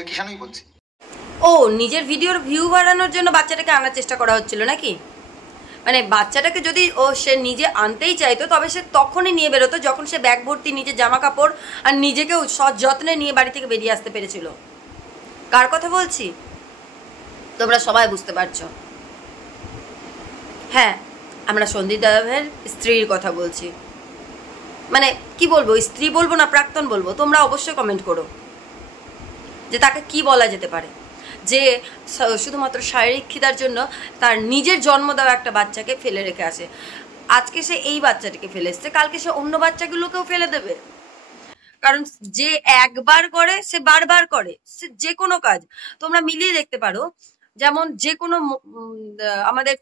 তোমাদের কিষানই বলছি। ও নিজের ভিডিওর ভিউ বাড়ানোর জন্য বাচ্চাটাকে আনার চেষ্টা করা হচ্ছিল নাকি? মানে বাচ্চাটাকে যদি সে নিজে আনতেই চাইতো তবে সে তখনই নিয়ে বেরোতো যখন সে ব্যাগ ভর্তি নিজের জামা কাপড় আর নিজেকেও সযত্নে নিয়ে বাড়ি থেকে বেরিয়ে আসতে পেরেছিল। কার কথা বলছি তোমরা সবাই বুঝতে পারছো। হ্যাঁ, আমরা সন্দীপ দাদা ভাইয়ের স্ত্রীর কথা বলছি। মানে কি বলবো, স্ত্রী বলবো না প্রাক্তন বলবো, তোমরা অবশ্যই কমেন্ট করো যে তাকে কি বলা যেতে পারে, যে শুধুমাত্র শারীরিক খিদার জন্য তার নিজের জন্ম দেওয়া একটা বাচ্চাকে ফেলে রেখে আসে। আজকে সে এই বাচ্চাটিকে ফেলে এসছে, কালকে সে অন্য বাচ্চাগুলোকেও ফেলে দেবে। কারণ যে একবার করে সে বারবার করে, সে যে কোনো কাজ তোমরা মিলিয়ে দেখতে পারো। যেমন যে কোনো আমাদের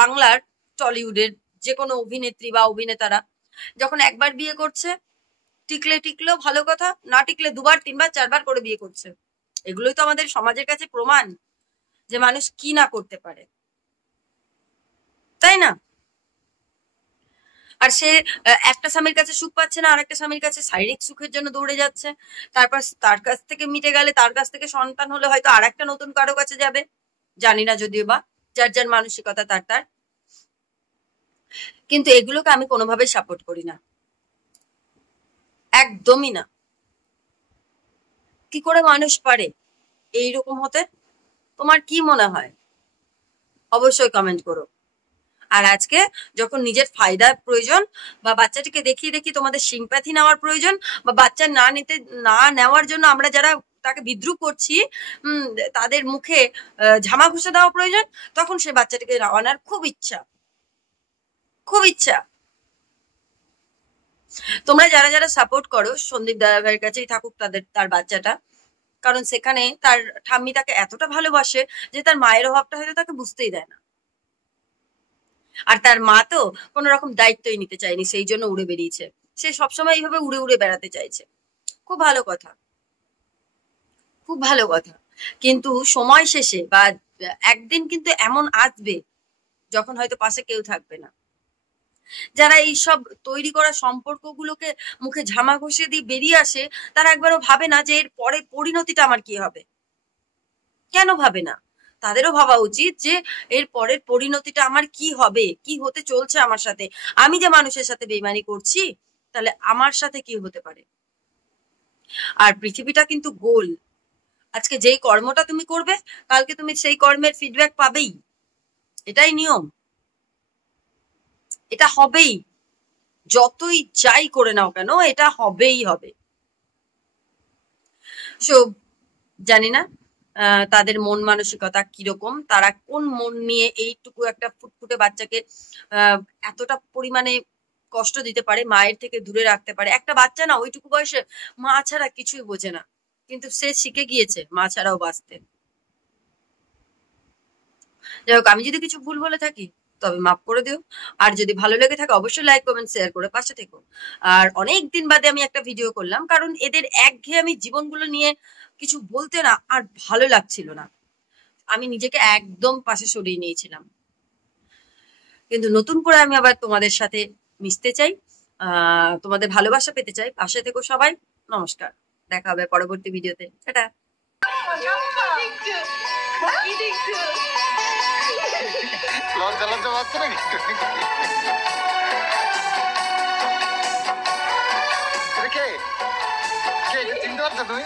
বাংলার টলিউডের যে কোনো অভিনেত্রী বা অভিনেতারা যখন একবার বিয়ে করছে, টিকলে টিকলেও ভালো কথা, না টিকলে দুবার তিনবার চারবার করে বিয়ে করছে। এগুলোই তো আমাদের সমাজের কাছে প্রমাণ যে মানুষ কি না করতে পারে, তাই না? আর সে একটা স্বামীর কাছে সুখ পাচ্ছে না, আরেকটা স্বামীর কাছে শারীরিক সুখের জন্য দৌড়ে যাচ্ছে। তারপর তার কাছ থেকে মিটে গেলে, তার কাছ থেকে সন্তান হলে হয়তো আর একটা নতুন কারো কাছে যাবে, জানি না যদিও বা, যার যার মানসিকতা তার তার। কিন্তু এগুলোকে আমি কোনোভাবে সাপোর্ট করি না, একদমই না। কি করে মানুষ পারে এইরকম হতে? তোমার কি মনে হয় অবশ্যই কমেন্ট করো। আর আজকে যখন নিজের ফায়দার প্রয়োজন বা বাচ্চাটিকে দেখিয়ে দেখি তোমাদের সিম্প্যাথি নেওয়ার প্রয়োজন, বা বাচ্চা না নেওয়ার জন্য আমরা যারা তাকে বিদ্রুপ করছি তাদের মুখে ঝামা ঘুষে দেওয়া প্রয়োজন, তখন সে বাচ্চাটিকে আনার খুব ইচ্ছা। তোমরা যারা যারা সাপোর্ট করো সন্দীপ দাদা ভাইয়ের কাছেই থাকুক তার বাচ্চাটা, কারণ সেখানে তার ঠাম্মি তাকে এতটা ভালোবাসে যে তার মায়ের অভাবটা হয়তো তাকে বুঝতেই দেয় না। আর তার মা তো কোনো রকম দায়িত্বই নিতে চায়নি, সেই জন্য উড়ে বেরিয়েছে। সে সবসময় এইভাবে উড়ে উড়ে বেড়াতে চাইছে। খুব ভালো কথা, খুব ভালো কথা। কিন্তু সময় শেষে বা একদিন কিন্তু এমন আসবে যখন হয়তো পাশে কেউ থাকবে না। যারা এইসব তৈরি করা সম্পর্কগুলোকে মুখে ঝামা ঘষে দিয়ে বেরিয়ে আসে, তারা একবারও ভাবে না যে এর পরে পরিণতিটা আমার কি হবে। কেন ভাবে না? তাদেরও ভাবা উচিত যে এর পরের পরিণতিটা আমার কি হবে, কি হতে চলছে আমার সাথে। আমি যে মানুষের সাথে বেইমানি করছি, তাহলে আমার সাথে কি হতে পারে। আর পৃথিবীটা কিন্তু গোল। আজকে যেই কর্মটা তুমি করবে, কালকে তুমি সেই কর্মের ফিডব্যাক পাবেই, এটাই নিয়ম, এটা হবেই। যতই যাই করে নাও কেন, এটা হবেই হবে। সো জানি না তাদের মন মানসিকতা কিরকম, তারা কোন মন নিয়ে এইটুকু একটা ফুটফুটে বাচ্চাকে এতটা পরিমাণে কষ্ট দিতে পারে, মায়ের থেকে দূরে রাখতে পারে। একটা বাচ্চা না ওইটুকু বয়সে মা ছাড়া কিছুই বোঝে না, কিন্তু সে শিখে গিয়েছে মা ছাড়াও বাঁচতে। যাই হোক, আমি যদি কিছু ভুল বলে থাকি তবে মাফ করে দিও। আর যদি ভালো লেগে থাকে অবশ্যই লাইক কমেন্ট শেয়ার করে পাশে থেকো। আর অনেক দিন বাদে আমি একটা ভিডিও করলাম, কারণ এদের একঘেয়েমি জীবনগুলো নিয়ে কিছু বলতে না আর ভালো লাগছিল না। আমি নিজেকে একদম পাশে সরিয়ে নিয়েছিলাম। কিন্তু নতুন করে আমি আবার তোমাদের সাথে মিশতে চাই, তোমাদের ভালোবাসা পেতে চাই। পাশে থেকো সবাই। নমস্কার, দেখা হবে পরবর্তী ভিডিওতে। টাটা। লজ্জা লজ্জা পাচ্ছে না কে চিনতে পারছো তুমি?